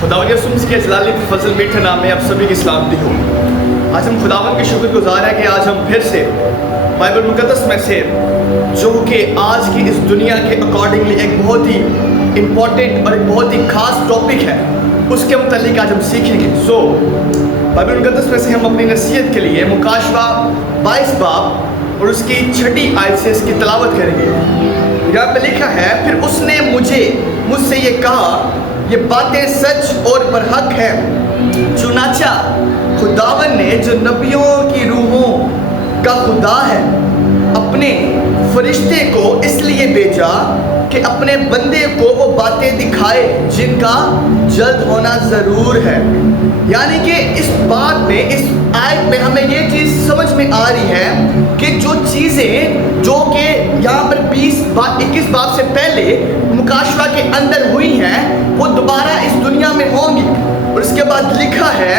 خداوند یسوع کے جلالی فضل میٹھے نام میں آپ سبھی کی سلامتی ہو۔ آج ہم خداوند کی شکر گزار ہیں کہ آج ہم پھر سے بائبل مقدس میں سے جو کہ آج کی اس دنیا کے اکارڈنگلی ایک بہت ہی امپورٹنٹ اور ایک بہت ہی خاص ٹاپک ہے، اس کے متعلق آج ہم سیکھیں گے۔ بائبل مقدس میں سے ہم اپنی نصیحت کے لیے مکاشفہ 22 باب اور اس کی 6 آیت سے اس کی تلاوت کریں گے۔ یہاں پہ لکھا ہے، پھر اس نے مجھ سے یہ کہا، یہ باتیں سچ اور برحق ہیں، چنانچہ خداوند نے جو نبیوں کی روحوں کا خدا ہے اپنے فرشتے کو اس لیے بھیجا کہ اپنے بندے کو وہ باتیں دکھائے جن کا جلد ہونا ضرور ہے۔ یعنی کہ اس بات میں، اس آیت میں ہمیں یہ چیز سمجھ میں آ رہی ہے کہ جو چیزیں جو کہ یہاں پر 21 باب سے پہلے مکاشفہ کے اندر ہوئی ہیں وہ دوبارہ اس دنیا میں ہوں گی۔ اور اس کے بعد لکھا ہے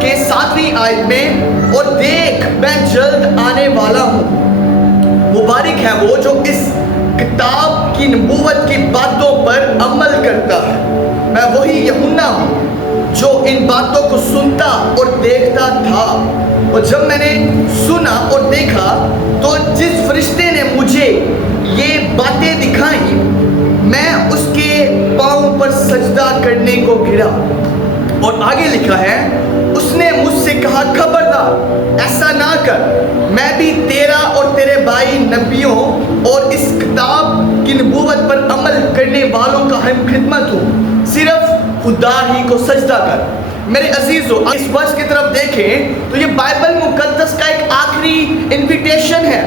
کہ 7ویں آیت میں، اور دیکھ میں جلد آنے والا ہوں، مبارک ہے وہ جو اس کتاب کی نبوت کی باتوں پر عمل کرتا ہے۔ میں وہی یوحنا ہوں جو ان باتوں کو سنتا اور دیکھتا تھا، اور جب میں نے سنا اور دیکھا تو جس فرشتے نے مجھے یہ باتیں دکھائیں میں اس کے پاؤں پر سجدہ کرنے کو گرا۔ اور آگے لکھا ہے، اس نے مجھ سے کہا، خبردار ایسا نہ کر، میں بھی تیرا اور تیرے بھائی نبیوں اور اس کتاب کی نبوت پر عمل کرنے والوں کا ہم خدمت ہوں، صرف خدا ہی کو سجدہ کر۔ میرے عزیزو، اس ورس کی طرف دیکھیں تو یہ بائبل مقدس کا ایک آخری انویٹیشن ہے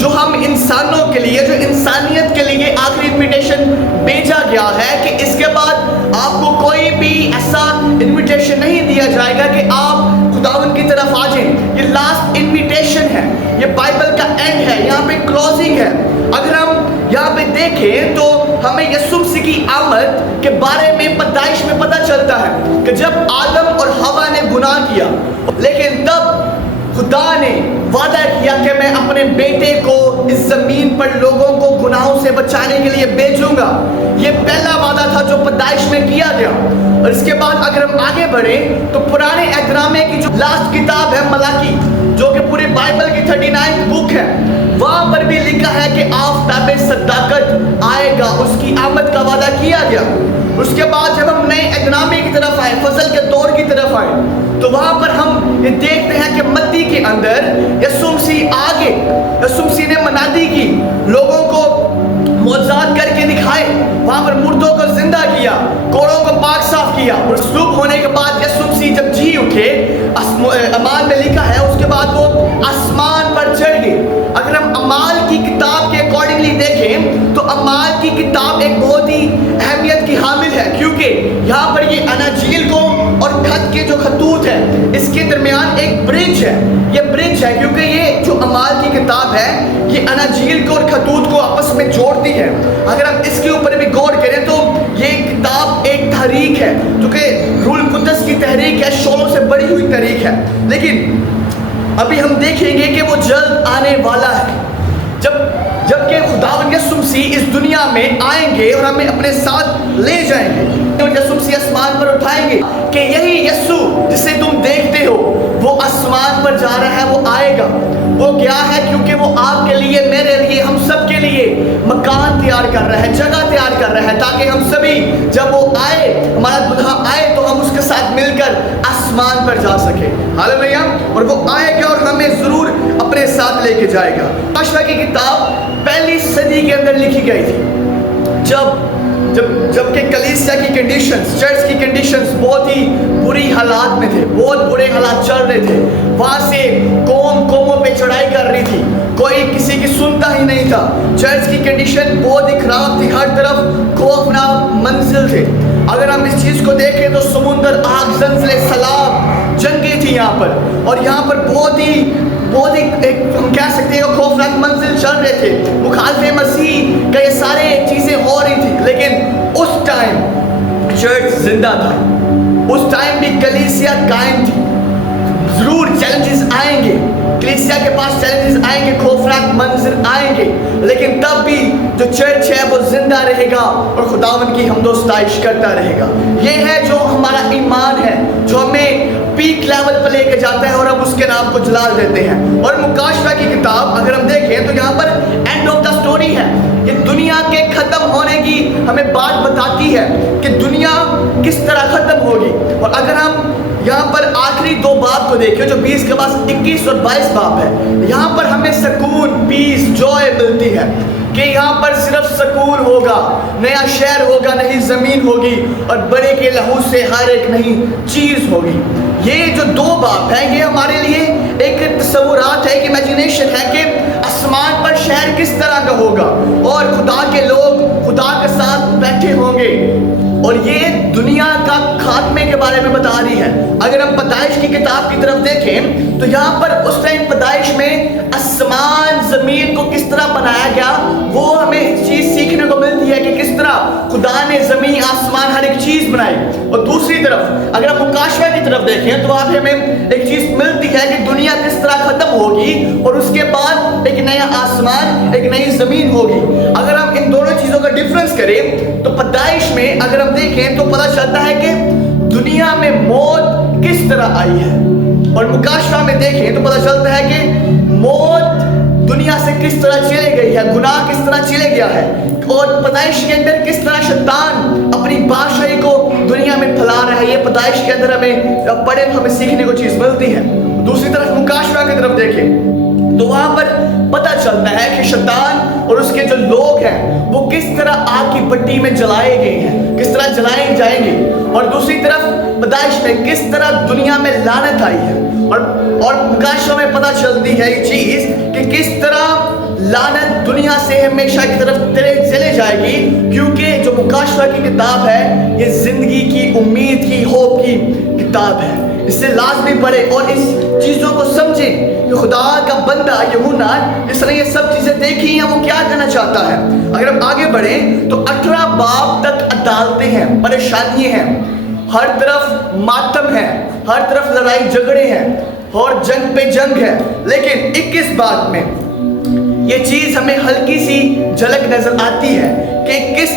جو ہم انسانوں کے لیے، جو انسانیت کے لیے آخری انویٹیشن بھیجا گیا ہے کہ اس کے بعد آپ کو کوئی بھی ایسا انویٹیشن نہیں دیا جائے گا کہ آپ خداوند کی طرف آ جائیں۔ یہ لاسٹ انویٹیشن ہے، یہ بائبل کا اینڈ ہے، یہاں پہ کلوزنگ ہے۔ اگر ہم یہاں پہ دیکھیں تو ہمیں یسوع مسیح کی آمد کے بارے میں پیدائش میں پتہ چلتا ہے کہ جب آدم اور حوا نے گناہ کیا، لیکن تب خدا نے وعدہ کیا کہ میں اپنے بیٹے کو اس زمین پر لوگوں کو گناہوں سے بچانے کے لیے بھیجوں گا۔ یہ پہلا وعدہ تھا جو پیدائش میں کیا گیا۔ اور اس کے بعد اگر ہم آگے بڑھیں تو پرانے عہد نامے کی جو لاسٹ کتاب ہے ملاکی، جو کہ پورے بائبل کی 39 بک ہے، وہاں پر بھی لکھا ہے کہ آفتاب صداقت آئے گا، اس کی آمد کا وعدہ کیا گیا۔ اس کے بعد جب ہم نئے عہد نامے کی طرف آئے، فضل کے دور کی طرف آئے، تو وہاں پر ہم یہ دیکھتے ہیں کہ متی کے اندر یسوع مسیح آگے، یسوع مسیح نے منادی کی، لوگوں کو معجزات کر کے دکھائے، وہاں پر مردوں کو زندہ کیا، کوڑوں کو پاک صاف کیا۔ اور سلوک ہونے کے بعد یسوع مسیح جب جی اٹھے، اعمال میں لکھا ہے، اس کے بعد وہ آسمان پر چڑھ گئے۔ اگر ہم اعمال کی کتاب کے اکارڈنگلی دیکھیں تو اعمال کی کتاب ایک بہت ہی اہمیت کی حامل ہے، کیونکہ یہاں پر یہ اناجیل کو اور خط کے جو خطوط ہے اس کے درمیان ایک برج ہے۔ یہ برج ہے کیونکہ یہ جو اعمال کی کتاب ہے یہ اناجیل کو اور خطوط کو آپس میں جوڑتی ہے۔ اگر ہم اس کے اوپر بھی غور کریں تو یہ کتاب ایک تحریک ہے، جو کہ روح القدس کی تحریک ہے، شعلوں سے بڑی ہوئی تحریک ہے۔ لیکن ابھی ہم دیکھیں گے کہ وہ جلد آنے والا ہے، جب کہ خداوند یسوع مسیح اس دنیا میں آئیں گے اور ہمیں اپنے ساتھ لے جائیں گے، تو یسوع مسیح آسمان پر اٹھائیں گے کہ یہی یسوع جسے تم دیکھتے ہو وہ آسمان پر جا رہا ہے، وہ آئے گا۔ وہ کیا ہے؟ کیونکہ وہ آپ کے لیے، میرے لیے، ہم سب کے لیے مکان تیار کر رہا ہے، جگہ تیار کر رہا ہے، تاکہ ہم سبھی جب وہ آئے، ہمارا دلہا آئے تو ہم اس کے ساتھ مل کر آسمان پر جا سکیں۔ ہاللیلویا! اور وہ آئے گا اور ہمیں ضرور اپنے ساتھ لے کے جائے گا۔ مکاشفہ کی کتاب پہلی صدی کے اندر لکھی گئی تھی، جب کہ کلیسیا کی کنڈیشنز، چرچ کی کنڈیشنز بہت ہی بری حالات میں تھے، بہت برے حالات چل رہے تھے۔ وہاں سے قوموں پہ چڑھائی کر رہی تھی، کوئی کسی کی سنتا ہی نہیں تھا۔ چرچ کی کنڈیشن بہت ہی خراب تھی، ہر طرف خوفناک منزل تھے۔ اگر ہم اس چیز کو دیکھیں تو سمندر، آگ، زلزلے، سیلاب، جنگیں تھی یہاں پر، اور یہاں پر بہت ہی ہم کہہ سکتے ہیں خوفناک منزل چل رہے تھے۔ مخالف مسیح کا یہ سارے چیزیں ہو رہی تھی، لیکن اس ٹائم چرچ زندہ تھا، اس ٹائم بھی کلیسیا قائم تھی۔ ضرور چیلنجز آئیں گے، کلیسیا کے پاس چیلنجز آئیں گے، خوفناک منظر آئیں گے، لیکن تب بھی جو چرچ ہے وہ زندہ رہے گا اور خداوند کی حمد و ستائش کرتا رہے گا۔ یہ ہے جو ہمارا لے کے جاتا ہے اور ہم اس کے نام کو جلال دیتے ہیں. اور مکاشفہ کی کتاب اگر ہم دیکھیں تو یہاں پر اینڈ آف دا سٹوری ہے. یہ دنیا کے ختم ہونے کی ہمیں بات بتاتی ہے کہ دنیا کس طرح ختم ہوگی. اور اگر ہم یہاں پر آخری 2 باب کو دیکھیں جو 20 کے بعد 21 اور 22 باب ہے, یہاں پر ہمیں سکون, پیس, جوائے ملتی ہے کہ یہاں پر صرف سکون ہوگا, نیا شہر ہوگا, نئی زمین ہوگی, اور بڑے کے لہو سے ہر ایک نئی چیز ہوگی. یہ جو 2 باب ہیں یہ ہمارے لیے ایک تصورات ہے, ایک امیجنیشن ہے کہ آسمان پر شہر کس طرح کا ہوگا اور خدا کے لوگ خدا کے ساتھ بیٹھے ہوں گے. اور یہ دنیا کا خاتمے کے بارے میں بتا رہی ہے. اگر ہم پیدائش کی کتاب کی طرف دیکھیں تو یہاں پر اس ٹائم پیدائش میں آسمان زمین کو کس طرح بنایا گیا وہ ہمیں چیز سیکھنے کو ملتی ہے کہ کس طرح خدا نے زمین آسمان ہر ایک چیز بنائی. اور دوسری طرف اگر ہم مکاشفہ کی طرف دیکھیں تو وہاں پہ ہمیں ایک چیز ملتی ہے کہ دنیا کس طرح ختم ہوگی اور اس کے بعد ایک نیا آسمان, ایک نئی زمین ہوگی. اگر ہم ان دونوں چیزوں کا ڈفرنس کریں تو پیدائش میں اگر ہم دیکھیں تو پتہ چلتا ہے کہ دنیا میں موت کس طرح آئی ہے, اور مکاشفہ میں دیکھیں تو پتہ چلتا ہے کہ موت دنیا سے کس طرح چلے گئی ہے, گناہ کس طرح چلے گیا ہے, اور پیدائش کے اندر کس طرح شیطان اپنی بادشاہی کو دنیا میں پھیلا رہا ہے. یہ پیدائش کے اندر ہمیں پڑھے تو ہمیں سیکھنے کو چیز ملتی ہے. دوسری طرف مکاشفہ کی طرف دیکھیں تو وہاں پر پتہ چلتا ہے کہ شیطان اور اس کے جو لوگ ہیں وہ کس طرح آگ کی بٹی میں جلائے گئے ہیں, کس طرح جلائے جائیں گے. اور دوسری طرف پیدائش میں کس طرح دنیا میں لعنت آئی ہے, اور مکاشفہ میں پتہ چلتی ہے یہ چیز کہ کس طرح لعنت دنیا سے ہمیشہ کی طرف چلے جائے گی, کیونکہ جو مکاشفہ کی کتاب ہے یہ زندگی کی, امید کی, ہوپ کی کتاب ہے. اس سے لازمی پڑھے اور اس چیزوں کو سمجھیں کہ خدا کا بندہ یہونا جس نے یہ سب چیزیں دیکھی ہیں وہ کیا کہنا چاہتا ہے. اگر ہم آگے بڑھیں تو 18 باب تک عدالتیں ہیں, پریشانیاں ہیں, ہر طرف ماتم ہے, ہر طرف لڑائی جھگڑے ہیں اور جنگ پہ جنگ ہے. لیکن 21 باب میں یہ چیز ہمیں ہلکی سی جھلک نظر آتی ہے کہ کس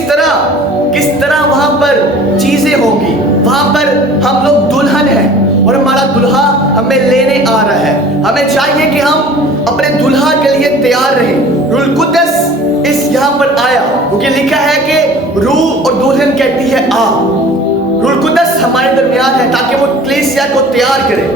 طرح وہاں پر چیزیں ہوں گی. وہاں پر ہم لوگ دلہن ہیں اور ہمارا دلہا ہمیں لینے آ رہا ہے. ہمیں چاہیے کہ ہم اپنے دلہا کے لیے تیار رہیں. روح القدس اس یہاں پر آیا کیونکہ لکھا ہے کہ روح اور دلہن کہتی ہے آ. روح القدس ہمارے درمیان ہے تاکہ وہ کلیسیا کو تیار کرے,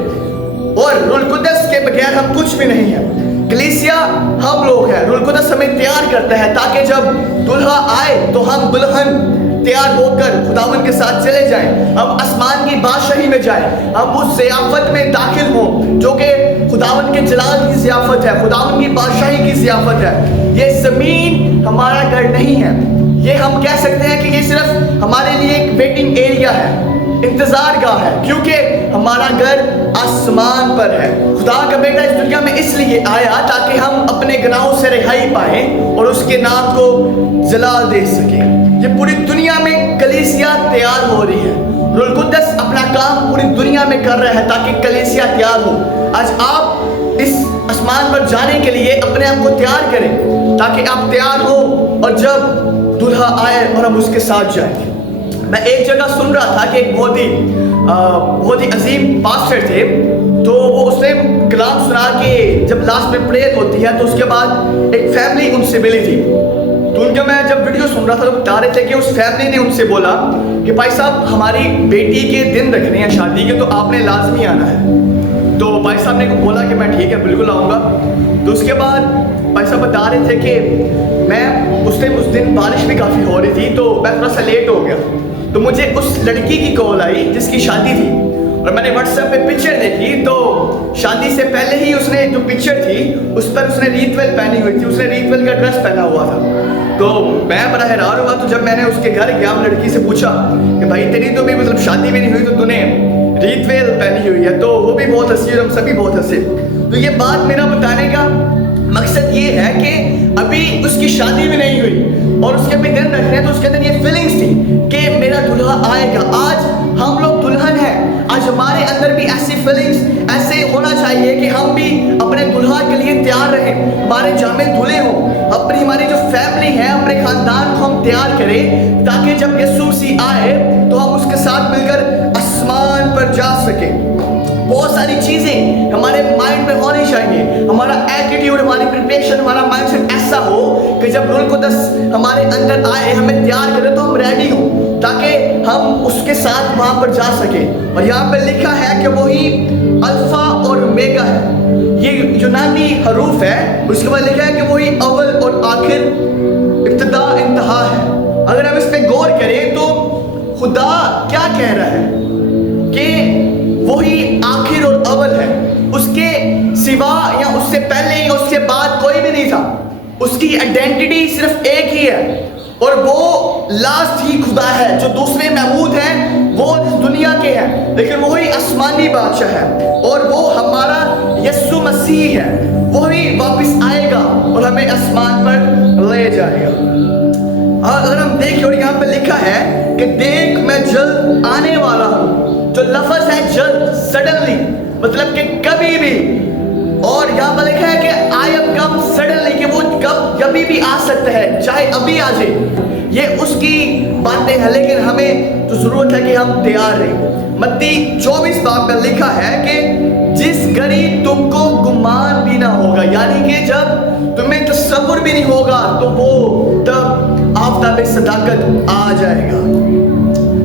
اور روح القدس کے بغیر ہم کچھ بھی نہیں ہیں. کلیسیا ہم لوگ ہیں. روح القدس ہمیں تیار کرتا ہے تاکہ جب دلہا آئے تو ہم دلہن تیار ہو کر خداوند کے ساتھ چلے جائیں, ہم آسمان کی بادشاہی میں جائیں, ہم اس ضیافت میں داخل ہوں جو کہ خداوند کے جلال کی ضیافت ہے, خداوند کی بادشاہی کی ضیافت ہے. یہ زمین ہمارا گھر نہیں ہے. یہ ہم کہہ سکتے ہیں کہ یہ صرف ہمارے لیے ایک ویٹنگ ایریا ہے, انتظار گاہ ہے, کیونکہ ہمارا گھر آسمان پر ہے. خدا کا بیٹا اس دنیا میں اس لیے آیا تاکہ ہم اپنے گناہوں سے رہائی پائیں اور اس کے نام کو جلال دے سکیں. یہ پوری دنیا میں کلیسیا تیار ہو رہی ہے. روح القدس اپنا کام پوری دنیا میں کر رہا ہے تاکہ کلیسیا تیار ہو. آج آپ اس آسمان پر جانے کے لیے اپنے آپ کو تیار کریں تاکہ آپ تیار ہو اور جب دلہا آئے اور ہم اس کے ساتھ جائیں. میں ایک جگہ سن رہا تھا کہ ایک بہت ہی عظیم پاسٹر تھے, تو وہ اس نے کلام سنا کہ جب لاسٹ میں پریئر ہوتی ہے تو اس کے بعد ایک فیملی ان سے ملی تھی. تو ان کا میں جب ویڈیو سن رہا تھا تو بتا رہے تھے کہ اس فیملی نے ان سے بولا کہ بھائی صاحب ہماری بیٹی کے دن رکھنے ہیں شادی کے, تو آپ نے لازمی آنا ہے. تو بھائی صاحب نے بولا کہ میں ٹھیک ہے بالکل آؤں گا. تو اس کے بعد بھائی صاحب بتا رہے تھے کہ میں اس دن بارش بھی کافی ہو رہی تھی تو میں تھوڑا سا لیٹ ہو گیا. تو مجھے اس لڑکی کی کال آئی جس کی شادی تھی, اور میں نے واٹس ایپ پہ پکچر دیکھی تو شادی سے پہلے ہی اس نے جو پکچر تھی اس پر اس نے ریت ویل پہنی ہوئی تھی, اس نے ریت ویل کا ڈریس پہنا ہوا تھا. تو میں بڑا حیران ہوا. تو جب میں نے اس کے گھر گیا لڑکی سے پوچھا کہ بھائی تیری تو بھی مطلب شادی بھی نہیں ہوئی تو نے ریت ویل پہنی ہوئی ہے, تو وہ بھی بہت ہنسی اور ہم سبھی بہت ہنسے. تو یہ بات میرا بتانے کا مقصد یہ ہے کہ ابھی اس کی شادی بھی نہیں ہوئی اور اس کے بھی دن رکھ رہے ہیں, تو اس کے اندر یہ فیلنگس تھی کہ میرا دلہا آئے گا. آج ہم لوگ دلہن ہیں, آج ہمارے اندر بھی ایسی فیلنگس ایسے ہونا چاہیے کہ ہم بھی اپنے دلہا کے لیے تیار رہیں, ہمارے جامع دھلے ہوں, ہماری جو فیملی ہے اپنے خاندان کو ہم تیار کریں تاکہ جب یسوع مسیح آئے تو ہم اس کے ساتھ مل کر آسمان پر جا سکیں. بہت ساری چیزیں ہمارے مائنڈ میں ہونی چاہیے. ہمارا ایٹیٹیوڈ, ہماری پریپریشن, ہمارا مائنڈ سیٹ ایسا ہو کہ جب روح القدس ہمارے اندر آئے, ہمیں تیار کرے تو ہم ریڈی ہوں تاکہ ہم اس کے ساتھ وہاں پر جا سکیں. اور یہاں پہ لکھا ہے کہ وہی الفا اور اومیگا ہے. یہ یونانی حروف ہے. اس کے بعد لکھا ہے کہ وہی اول اور آخر, ابتدا انتہا ہے. اگر ہم اس پہ غور کریں تو خدا کیا کہہ رہا ہے کہ وہی آخر اور اول ہے. اس کے سوا یا اس سے پہلے یا اس کے بعد کوئی بھی نہیں تھا. اس کی آئیڈینٹی صرف ایک ہی ہے اور وہ لاسٹ ہی خدا ہے. جو دوسرے معبود ہیں وہ اس دنیا کے ہیں, لیکن وہی آسمانی بادشاہ ہے اور وہ ہمارا یسوع مسیح ہے. وہی واپس آئے گا اور ہمیں آسمان پر لے جائے گا. اگر ہم دیکھیں, اور یہاں پہ لکھا ہے کہ دیکھ میں جلد آنے والا ہوں. جو لفظ ہے جلد, سڈنلی, مطلب کہ کبھی بھی. اور یہاں پہ لکھا ہے کہ آئی ایم کم سڈنلی, کہ وہ کبھی بھی آ سکتا ہے, چاہے ابھی آ جائے. یہ اس کی باتیں ہیں, لیکن ہمیں تو ضرورت ہے کہ ہم تیار رہیں. متی 24 باب میں لکھا ہے کہ جس گھڑی تم کو گمان بھی نہ ہوگا, یعنی کہ جب تمہیں تصور بھی نہیں ہوگا تو وہ تب آفتاب صداقت آ جائے گا.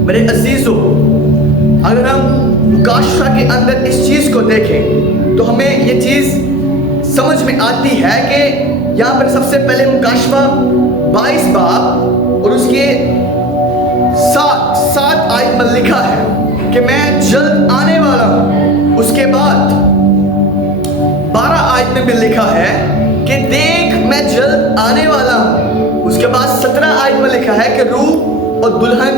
میرے عزیزو, اگر ہم مکاشفہ کے اندر اس چیز کو دیکھیں تو ہمیں یہ چیز سمجھ میں آتی ہے کہ یہاں پر سب سے پہلے مکاشفہ 22 باب اور اس کے 7 آیت میں لکھا ہے کہ میں جلد آنے والا ہوں. اس کے بعد 12 آیت میں بھی لکھا ہے کہ دیکھ میں جلد آنے والا ہوں. اس کے بعد 17 آیت میں لکھا ہے کہ روح اور دلہن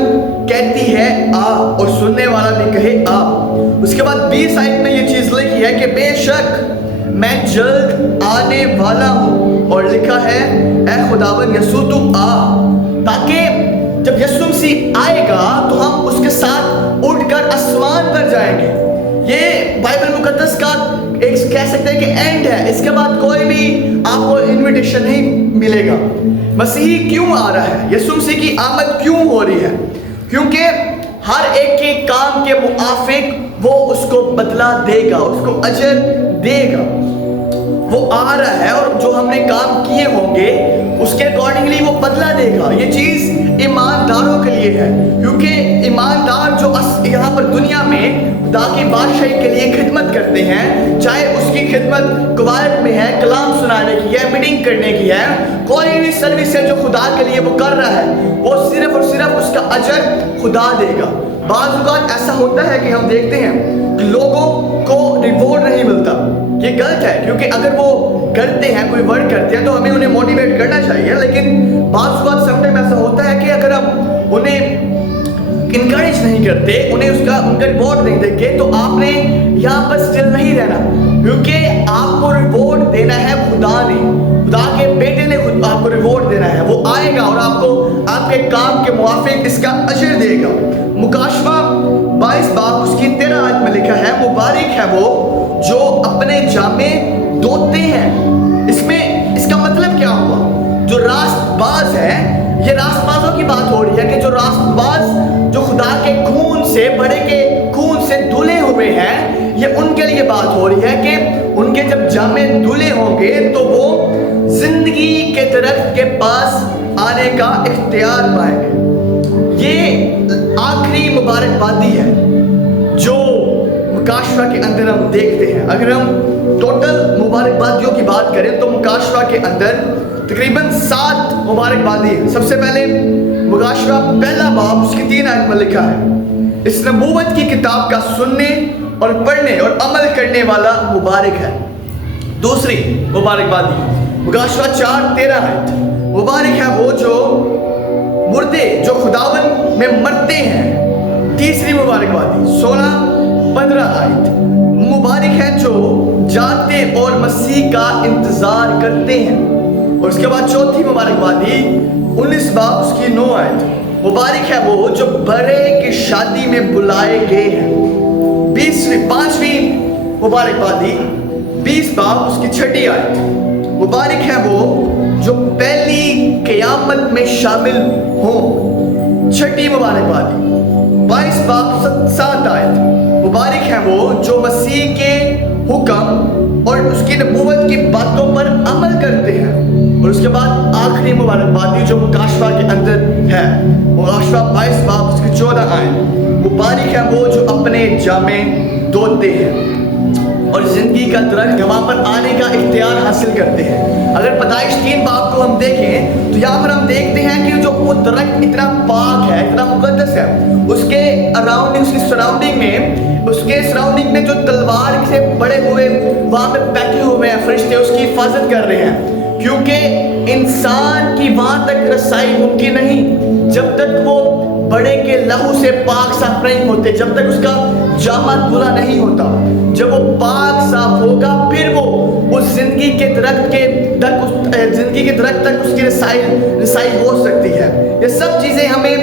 کہتی ہے آ, اور سننے والا بھی کہے آ. اس کے بعد 20 آیت میں یہ چیز لکھی ہے کہ بے شک میں جلد آنے والا ہوں, اور لکھا ہے اے خداوند یسوع تو آ, تاکہ جب یسوع مسیح آئے گا تو ہم اس کے ساتھ اٹھ کر آسمان پر جائیں گے. یہ بائبل مقدس کا ایک کہہ سکتے ہیں کہ اینڈ ہے. اس کے بعد کوئی بھی آپ کو انویٹیشن نہیں ملے گا. مسیح کیوں آ رہا ہے, یسوع مسیح کی آمد کیوں ہو رہی ہے؟ کیونکہ ہر ایک کے کام کے موافق وہ اس کو بدلہ دے گا, اس کو اجر دے گا. وہ آ رہا ہے اور جو ہم نے کام کیے ہوں گے اس کے اکارڈنگلی وہ بدلہ دے گا. یہ چیز ایمانداروں کے لیے ہے, کیونکہ ایماندار جو یہاں پر دنیا میں خدا کی بادشاہی کے لیے خدمت کرتے ہیں, چاہے اس کی خدمت قواعد میں ہے, کلام سنانے کی ہے, میٹنگ کرنے کی ہے, کوئی بھی سروس ہے جو خدا کے لیے وہ کر رہا ہے, وہ صرف اور صرف اس کا اجر خدا دے گا. بعض اوقات ایسا ہوتا ہے کہ ہم دیکھتے ہیں کہ لوگوں کو ریوارڈ نہیں ملتا. یہ غلط ہے, کیونکہ اگر وہ کرتے ہیں, کوئی ورک کرتے ہیں تو ہمیں انہیں موٹیویٹ کرنا چاہیے. لیکن بعض اوقات سم ٹائم ایسا ہوتا ہے کہ اگر ہم انہیں انکریج نہیں کرتے, انہیں ان کا ریوارڈ نہیں دیں گے, تو آپ نے یہاں پر اسٹل نہیں رہنا, کیونکہ آپ کو ریوارڈ دینا ہے خدا نے. خدا کے بیٹے نے خود آپ کو ریوارڈ دینا ہے. وہ آئے گا اور آپ کو آپ کے کام کے موافق اس کا اجر دے گا. مکاشفہ 22 باب اس کی 13 آیت میں لکھا ہے مبارک ہے وہ جو اپنے جامے دھوتے ہیں. اس کا مطلب کیا ہوا؟ جو راست باز ہے, یہ راست بازوں کی بات ہو رہی ہے کہ جو راست باز جو خدا کے خون سے, بڑے کے خون سے دھلے ہوئے ہیں, یہ ان کے لیے بات ہو رہی ہے کہ ان کے جب جامے دھلے ہوں گے تو وہ زندگی کے درخت کے پاس آنے کا اختیار پائیں گے. یہ آخری مبارکبادی ہے جو مکاشفہ کے اندر ہم دیکھتے ہیں. اگر ہم ٹوٹل مبارکبادیوں کی بات کریں تو مکاشفہ کے اندر تقریباً 7 مبارکبادی ہیں. سب سے پہلے مکاشفہ پہلا باب اس کی 3 آیت میں لکھا ہے اس نبوت کی کتاب کا سننے اور پڑھنے اور عمل کرنے والا مبارک ہے. دوسری مبارکبادی مکاشفہ 4:13 آیت مبارک ہے وہ جو مردے جو خداوند میں مرتے ہیں. تیسری مبارکبادی 16-15 آیت مبارک ہے جو جاتے اور مسیح کا انتظار کرتے ہیں. اور اس کے بعد چوتھی مبارکبادی 19 باب اس کی 9 آیت مبارک ہے وہ جو بڑے کی شادی میں بلائے گئے ہیں. 5ویں مبارکبادی 20 باب اس کی 6 آیت مبارک ہے وہ جو پہلی قیامت میں شامل ہوں. 6 مبارکبادی 22 باب 7 آیت مبارک ہے وہ جو مسیح کے حکم اور اس کی نبوت کی باتوں پر عمل کرتے ہیں. اور اس کے بعد آخری مبارکبادی جو مکاشفہ کے اندر ہے، مکاشفہ 22 باب اس کی 14 آیت، مبارک ہیں وہ جو اپنے جامے دھوتے ہیں اور زندگی کا درخت وہاں پر آنے کا اختیار حاصل کرتے ہیں. اگر پیدائش 3 باب کو ہم دیکھیں تو یہاں پر ہم دیکھتے ہیں کہ جو وہ درخت اتنا پاک ہے، اتنا مقدس ہے، اس کے اراؤنڈنگ، اس کی سراؤنڈنگ میں جو تلوار سے بڑے ہوئے وہاں پہ بیٹھے ہوئے ہیں فرشتے اس کی حفاظت کر رہے ہیں، کیونکہ انسان کی وہاں تک رسائی ممکن نہیں جب تک وہ بڑے کے لہو سے پاک صاف نہیں ہوتے، جب تک اس کا جامہ دھلا نہیں ہوتا. جب وہ پاک صاف ہوگا پھر وہ اس زندگی کے درخت تک اس کی رسائی ہو سکتی ہے. یہ سب چیزیں ہمیں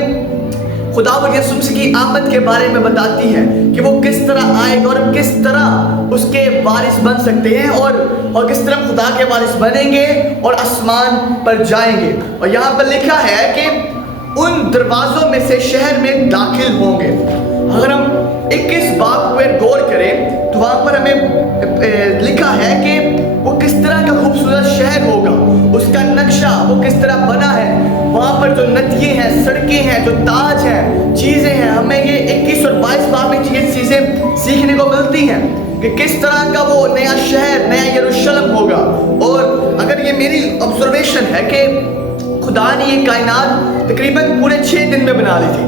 خداوند یسوع مسیح کی آمد کے بارے میں بتاتی ہیں کہ وہ کس طرح آئے گا اور ہم کس طرح اس کے وارث بن سکتے ہیں اور کس طرح خدا کے وارث بنیں گے اور آسمان پر جائیں گے. اور یہاں پر لکھا ہے کہ ان دروازوں میں سے شہر میں داخل ہوں گے. اگر ہم 21 باب پر غور کریں تو وہاں پر ہمیں لکھا ہے کہ وہ کس طرح کا خوبصورت شہر ہوگا، اس کا نقشہ وہ کس طرح بنا ہے. وہاں پر جو ندیاں ہیں، سڑکیں ہیں، جو تاج ہیں، چیزیں ہیں، ہمیں یہ 21 اور 22 باب میں یہ چیزیں سیکھنے کو ملتی ہیں کہ کس طرح کا وہ نیا شہر، نیا یروشلم ہوگا. اور اگر یہ میری آبزرویشن ہے کہ خدا نے یہ کائنات تقریباً پورے 6 دن میں بنا لی تھی،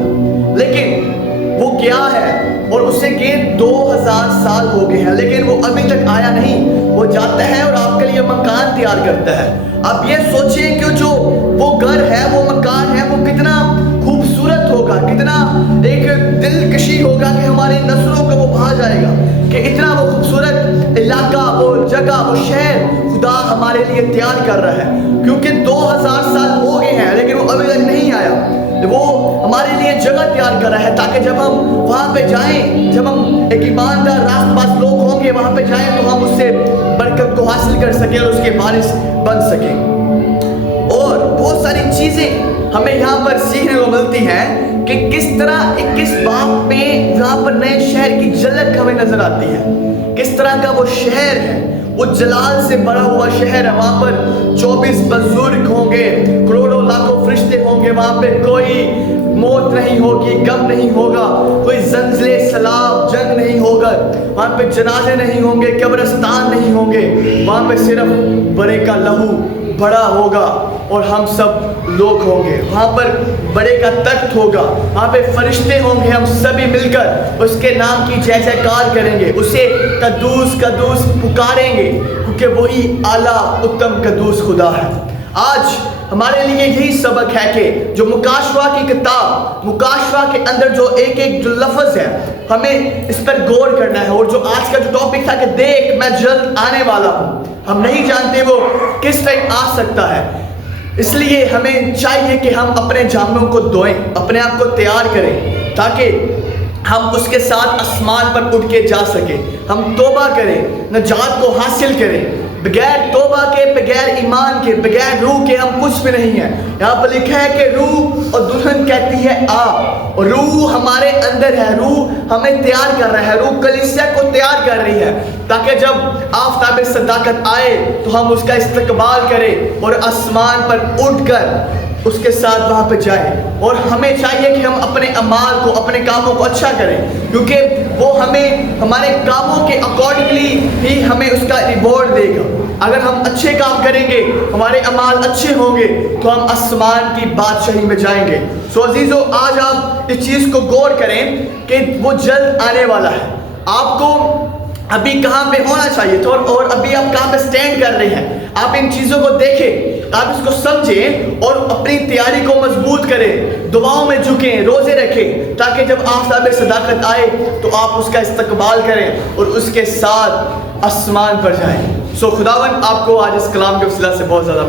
لیکن وہ کیا ہے اور اسے کہ 2000 سال ہو گئے ہیں لیکن وہ ابھی تک آیا نہیں. وہ جاتا ہے اور آپ کے لیے مکان تیار کرتا ہے. آپ یہ سوچیں کہ جو وہ گھر ہے، وہ مکان ہے، وہ کتنا خوبصورت ہوگا، کتنا ایک دلکشی ہوگا کہ ہماری نسلوں کو وہ بھا جائے گا کہ اتنا وہ خوبصورت علاقہ، وہ جگہ، وہ شہر خدا ہمارے لیے تیار کر رہا ہے. کیونکہ 2000 سال ہو گئے ہیں لیکن وہ ابھی تک نہیں آیا. وہ ہمارے لیے جگہ تیار کر رہا ہے تاکہ جب ہم وہاں پہ جائیں، جب ہم ایک ایماندار راست باز لوگ ہوں گے وہاں پہ جائیں تو ہم اس سے برکت کو حاصل کر سکیں اور اس کے وارث بن سکیں. اور بہت ساری چیزیں ہمیں یہاں پر سیکھنے کو ملتی ہیں کہ کس طرح 21 باب میں یہاں پر نئے شہر کی جھلک ہمیں نظر آتی ہے. کس طرح کا وہ شہر ہے، وہ جلال سے بڑا ہوا شہر ہے. وہاں پر 24 بزرگ ہوں گے، کروڑوں لاکھوں فرشتے ہوں گے. وہاں پہ کوئی موت نہیں ہوگی، غم نہیں ہوگا، کوئی زلزلے، سیلاب، جنگ نہیں ہوگا. وہاں پہ جنازے نہیں ہوں گے، قبرستان نہیں ہوں گے. وہاں پہ صرف بڑے کا لہو بڑا ہوگا اور ہم سب لوگ ہوں گے. وہاں پر بڑے کا تخت ہوگا، وہاں پہ فرشتے ہوں گے. ہم سبھی مل کر اس کے نام کی جے جے کار کریں گے، اسے قدوس قدوس پکاریں گے کیونکہ وہی اعلیٰ اتم قدوس خدا ہے. آج ہمارے لیے یہی سبق ہے کہ جو مکاشفہ کی کتاب، مکاشفہ کے اندر جو ایک جو لفظ ہے ہمیں اس پر غور کرنا ہے. اور جو آج کا جو ٹاپک تھا کہ دیکھ میں جلد آنے والا ہوں، ہم نہیں جانتے وہ کس ٹائم آ سکتا ہے. اس لیے ہمیں چاہیے کہ ہم اپنے جاموں کو دھوئیں، اپنے آپ کو تیار کریں تاکہ ہم اس کے ساتھ آسمان پر اٹھ کے جا سکیں. ہم توبہ کریں، نجات کو حاصل کریں. بغیر توبہ کے، بغیر ایمان کے، بغیر روح کے ہم کچھ بھی نہیں ہیں. یہاں پر لکھا ہے کہ روح اور دلہن کہتی ہے آ، اور روح ہمارے اندر ہے. روح ہمیں تیار کر رہا ہے، روح کلیسیا کو تیار کر رہی ہے تاکہ جب آفتاب صداقت آئے تو ہم اس کا استقبال کریں اور آسمان پر اٹھ کر اس کے ساتھ وہاں پہ جائیں. اور ہمیں چاہیے کہ ہم اپنے اعمال کو، اپنے کاموں کو اچھا کریں کیونکہ وہ ہمیں ہمارے کاموں کے اکارڈنگلی ہی ہمیں اس کا ریوارڈ دے گا. اگر ہم اچھے کام کریں گے، ہمارے اعمال اچھے ہوں گے تو ہم آسمان کی بادشاہی میں جائیں گے. سو عزیزو، آج آپ اس چیز کو غور کریں کہ وہ جلد آنے والا ہے. آپ کو ابھی کہاں پہ ہونا چاہیے تھا اور ابھی آپ کہاں پہ سٹینڈ کر رہے ہیں. آپ ان چیزوں کو دیکھیں، آپ اس کو سمجھیں اور اپنی تیاری کو مضبوط کریں. دعاؤں میں جھکیں، روزے رکھیں تاکہ جب آفتاب صداقت آئے تو آپ اس کا استقبال کریں اور اس کے ساتھ آسمان پر جائیں. سو خداوند آپ کو آج اس کلام کے وسیلہ سے بہت زیادہ